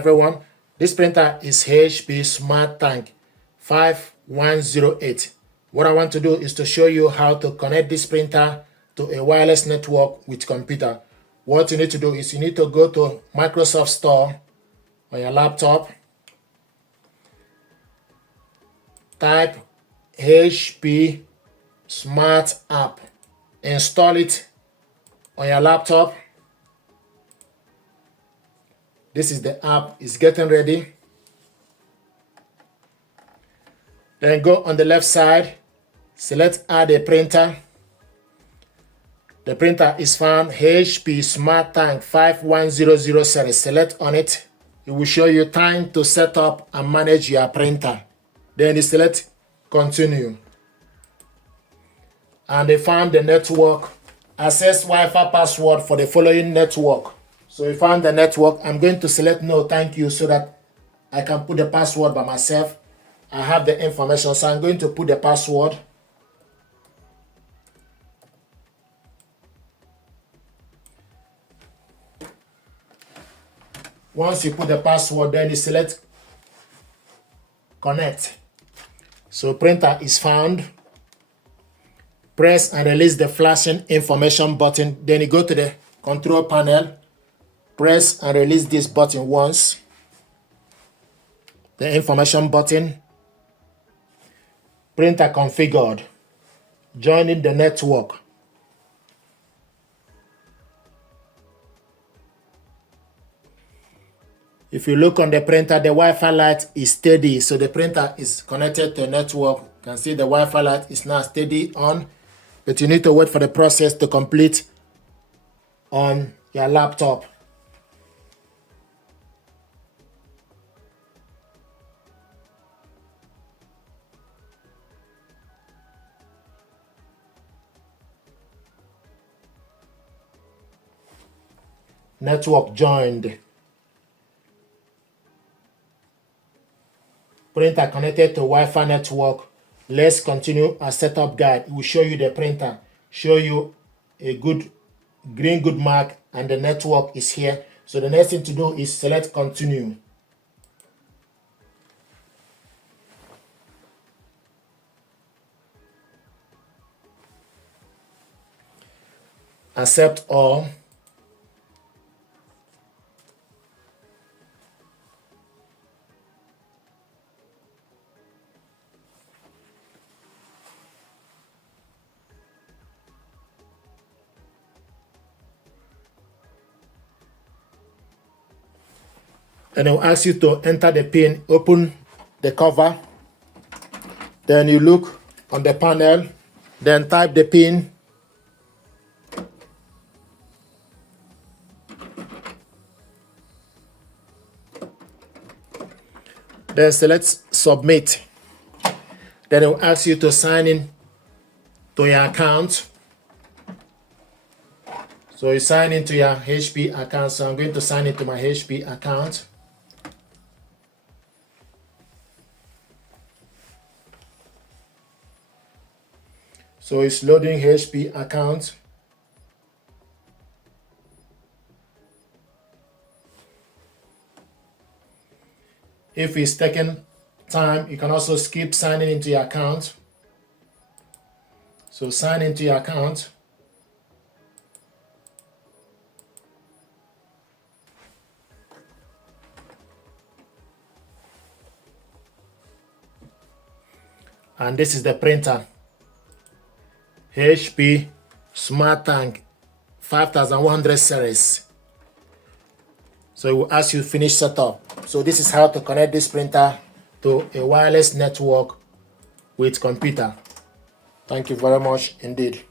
Everyone, this printer is HP Smart Tank 5108. What I want to do is to show you how to connect this printer to a wireless network with computer. What you need to do is you need to go to Microsoft Store on your laptop, type HP Smart App, install it on your laptop. This is the app, it's getting ready. Then go on the left side, select add a printer. The printer is found HP Smart Tank 5100 series. Select on it. It will show you time to set up and manage your printer. Then you select continue. And they found the network. Access Wi-Fi password for the following network. So we found the network. I'm going to select no thank you so that I can put the password by myself. I have the information, so I'm going to put the password. Once you put the password, then you select connect. So printer is found. Press and release the flashing information button. Then you go to the control panel. Press and release this button once. The information button. Printer configured. Joining the network. If you look on the printer, the Wi-Fi light is steady. So the printer is connected to a network. You can see the Wi-Fi light is now steady on. But you need to wait for the process to complete on your laptop. Network joined. Printer connected to Wi-Fi network. Let's continue our setup guide. It will show you the printer, show you a good green good mark, and the network is here. So the next thing to do is select continue. Accept all. And it will ask you to enter the pin, open the cover. Then you look on the panel, then type the pin. Then select submit. Then it will ask you to sign in to your account. So you sign into your HP account. So I'm going to sign into my HP account. So it's loading HP account. If it's taking time, you can also skip signing into your account. So sign into your account. And this is the printer. HP Smart Tank 5100 series. So it will ask you finish setup. So this is how to connect this printer to a wireless network with computer. Thank you very much indeed.